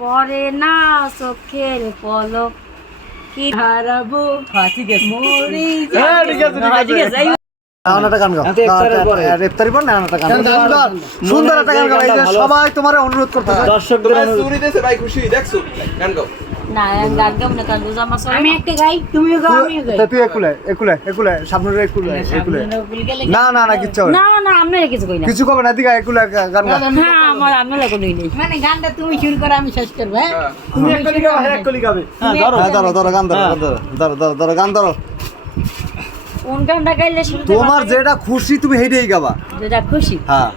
পরে না চোখের পলক কি হারাবো। ঠিক আছে মরে ঠিক আছে সুন্দর একটা গান গাও। এই যে সবাই তোমার অনুরোধ করতেছে, না গান গাম না গান জামা আমি একটা গাই তুমিও গাও আমিও গাই। তুই একুলে সামনের একুলে না না না কিচ্ছু হবে না না আমি কিছু কই না, কিছু কবে না, দিগা একুলে গান গাও। হ্যাঁ আমার আমি লাগো নেই মানে গানটা তুমি শুরু করো আমি শেষ করব। হ্যাঁ তুমি একলি গাও, হ্যাঁ একলি গাবে। ধরো গান ধরো গান ধরো। কোন গানটা গাইলে শুনতে তোমার যেটা খুশি তুমি হেইটাই গাবা, যেটা খুশি। হ্যাঁ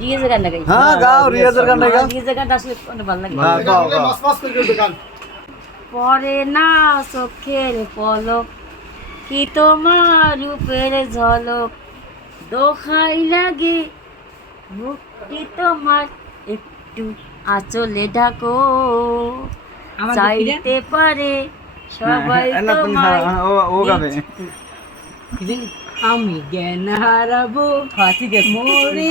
রিয়াজের গানটা গাই। হ্যাঁ গাও, রিয়াজের গানটা গাও। রিয়াজের গানটা আসলে অনেক ভালো লাগে। হ্যাঁ গাও গাও। পরে না চোখের পলক কি তোমার রূপের ঝলক, দোহাই লাগে মুক্তি তোমার একটু আঁচলে ঢাকো, চাইতে পারে সবাই তোমায়। আমি জ্ঞান হারাবো ঠিক আছে মরে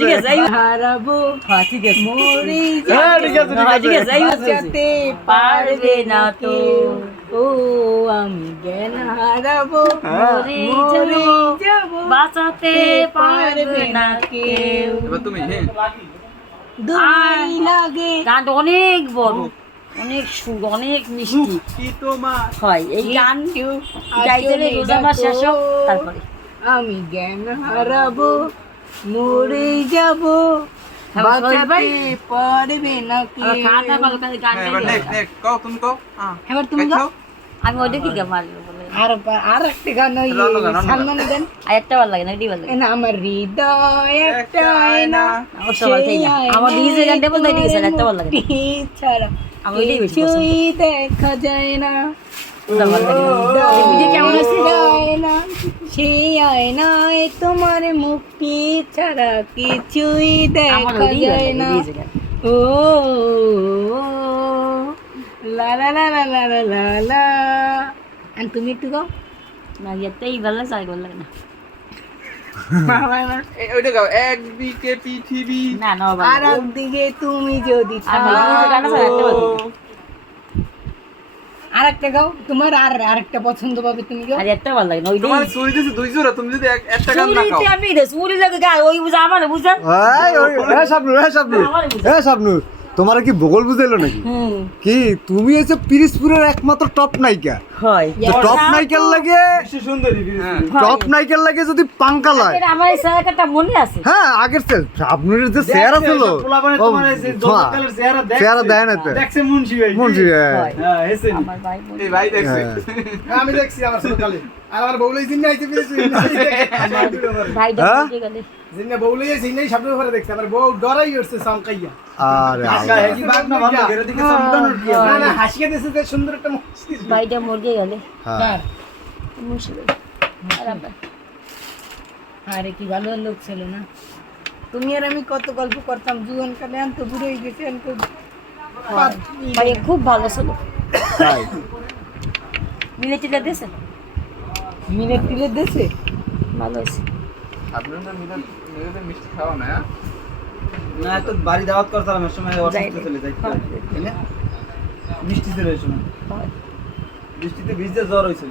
ঠিক আছে হারাবো ঠিক আছে মরে ঠিক আছে বাঁচাতে পারবে না তো। ও আমি জ্ঞান হারাবো মরে যাব, বাঁচাতে পারবে না কেউ। দোহাই লাগে গানটা অনেক বড়, অনেক সুর, অনেক মিষ্টি হয়। এই গান গাইতে রোজা মাস শেষ হোক তারপরে আমি জ্ঞান হারাবো মরে যাব, বাঁচাতে পারবে না কেউ। খাতা ভালো করে গান এবার তুমি গাও, আমি ওইটা কি গান মারলো বলে। আর একটা গান ওই সালমানের গান আর একটা ভালো লাগে না, এটাই ভালো লাগে না। আমার হৃদয় একটা আয়না, আমার নিজের গানটা বলতে ঠিক আছে, একটা ভালো লাগে ছাড়া কিছুই দেখা যায় না। সেই আয়নায় তোমার মুক্তি ছাড়া কিছুই দেখা যায় না। ও লা লা লা লা লা লা লা লা। আর তুমি একটু গাও না, এতেই ভালো লাগে, আর ভালো লাগে না। একদিকে পৃথিবী না না আর একদিকে তুমি যদি আরেকটা গাও, তোমার আরেকটা পছন্দ পাবে তুমি গাও। আর একটা ভালো লাগে না, ওইটাই তোমার চুরি দিছে দুই জোড়া, তুমি যদি একটা গান না গাও। আমি রে চুরি লাগে গায় ওই বুঝা আমার বুঝা। এই শাবনুর তোমার কি ভূগোল বুঝাইলো নাকি? কি তুমি হচ্ছে পিরিজপুরের একমাত্র টপ নায়িকা হয়, টপ নায়িকার লাগে সুন্দরী, টপ নায়িকার লাগে যদি পাঙ্কা লাগে। আমার এই জায়গাটা মনে আছে। হ্যাঁ আগের শাবনুরের যে চেহারা ছিল, চেহারা দেয় না তো দেখছে মুন্সি ভাই, মুন্সি হ্যাঁ হেসেন আমার ভাই এই ভাই দেখছে, আমি দেখছি আমার ছোটকালে। আর আমার বউলাই জিন্না আইতে পেরেছি, ভাই দেখতে গেলে জিন্না বউলাই জিন্নাই সামনে করে দেখছে, আমার বউ ডরাই উঠছে সামকাইয়া। আরে কি বাগ না ভালো ঘরে দিকে সামকানোর কি না না হাসিয়ে দিছে যে সুন্দর একটা মুস্কি ভাইটা মরে গেলে। হ্যাঁ মুশকিল আরে কি ভালো লোক ছিল না। তুমি আর আমি কত গল্প করতাম জীবন কালে, আন তো বুড়ো হয়ে গেছে, আন তো ভাই খুব ভালো ছিল। তাই মিনিট টিলে দেছে, মিনিট টিলে দেছে ভালো হয়েছে। আপনারা তো নিজেদের মিষ্টি খাওয়া না না তো বাড়ি দাওয়াত করতাম এর সময় অসুস্থ চলে যাইতো, তাই না? মিষ্টি ছিল এই সময়, বৃষ্টিতে ভিজতে জ্বর হয়েছিল।